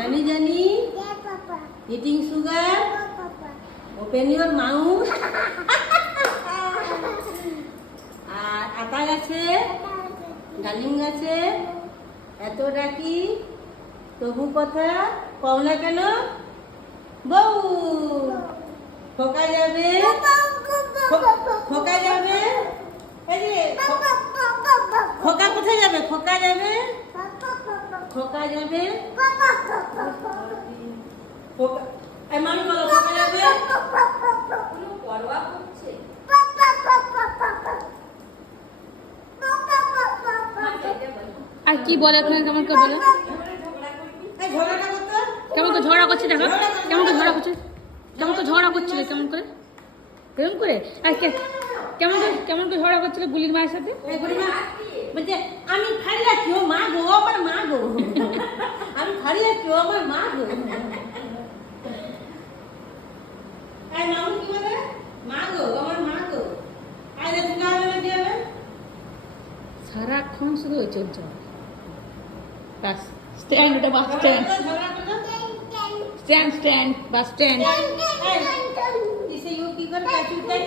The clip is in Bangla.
Johnny Johnny. Yeah, Papa. Eating sugar. No, Papa. Open your mouth. আর আতা গাছে ডালিম গাছে এত ডাকি তবু কথা কও না কেন বউ খোকা যাবে খোকা যাবে এই যে খোকা কোথায় যাবে খোকা যাবে খোকা যাবে খোকা এই মান বলো খোকা যাবে কোনো পরোয়া করছে আর কি বলে এখন কেমন করে বলে এই ঝগড়াটা করতে কেমন করে ঝগড়া করছে দেখো কেমন করে ঝগড়া করছে কেমন করে ঝগড়া করছিল কেমন করে আর কেমন করে ঝগড়া করছিল গুলির মায়ের সাথে এই বুড়িমা বলছে আমি খাড়ি আছি ও মা গো আমার মা গো আমি খাড়ি আছি ও আমার মা গো এই মামু কি বলে মা গো আমার মা গো আই রে তুমি আলো কি হবে সারাক্ষণ শুধু ওই চলছে বাস স্ট্যান্ড ওটা বাস স্ট্যান্ড ঝগড়া করতে স্ট্যান্ড বাস স্ট্যান্ড এই ইসে ইউ কি করে